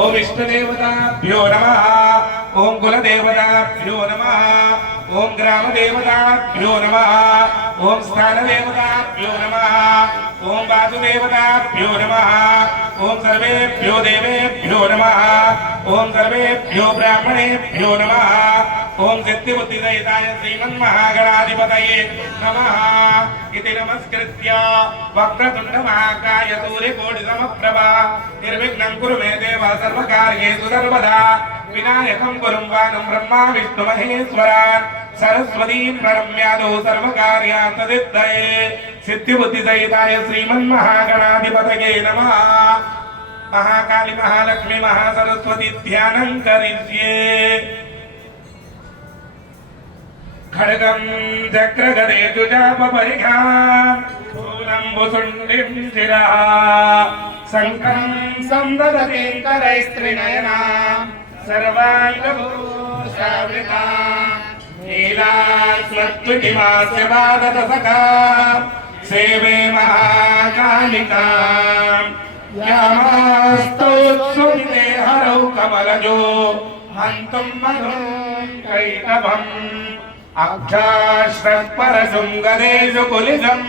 ओम इष्टदेवताभ्यो नमः। ओम कुलदेवताभ्यो नमः। ओम ग्रामदेवताभ्यो नमः। ओम स्थानदेवताभ्यो नमः। ओम वासुदेवताभ्यो नमः। ओम सर्वेभ्यो देवेभ्यो नमः। ओम सर्वेभ्यो ब्राह्मणेभ्यो नमः। ओम सिद्धिबुद्धिसहिताय श्रीमन्महागणाधिपतये नमः। इति नमस्कृत्य वक्रतुण्डमहाकाय सूर्यकोटिसमप्रभा निर्विघ्नं कुरु मे देव सर्वकार्येषु सर्वदा विनायकं गुरुं वानं ब्रह्मा विष्णु महेश्वरान् सरस्वतीं प्रणम्यादौ सर्वकार्यान् तदिद्धये सिद्धिबुद्धिसहिताय श्रीमन्महागणाधिपतये नमः। महाकाली महालक्ष्मी महासरस्वती ध्यानं करिष्ये। खड्गं चक्रगदेषु चापपरिघां शूलम्बुशुण्डिं शिरः शङ्खं संदधतीकरैस्त्रिनयनां सर्वाङ्गभूषावृतां नीलास्मत्विमास्य वादतसखां सेवे महाकालिकां यामास्तौत्सुमिते हरौ कमलजो हन्तुं मधुं कैटभम् अक्षाश्रत्परशुङ्गदेषु कुलिजं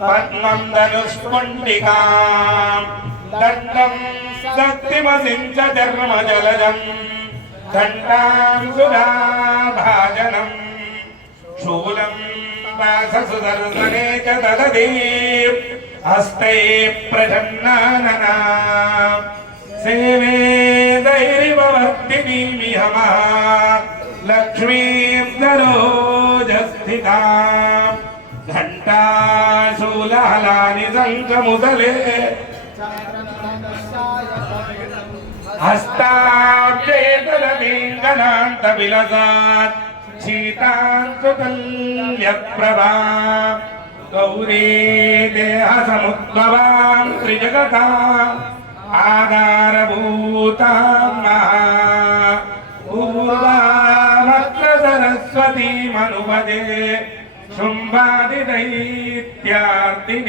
पद्मं धनुष्पुण्डिकां दण्डं शक्तिमसिञ्च चर्मजलजं घण्टां सुधाभाजनं शूलं वाससुदर्शने च ददति हस्ते प्रसन्नानना सेवे दैरिववर्तिनीमिहमः लक्ष्मीं सरोजस्थितां घण्टाशूलहलानि शङ्खमुदले हस्ताब्जेतलमिङ्गलान्तविलसात् शीतांशुतल्यप्रभा गौरी देहसमुद्भवां त्रिजगताम् आधारभूतां महा सरस्वती मनुपदे शुम्भादिदैत्यार्तिनि।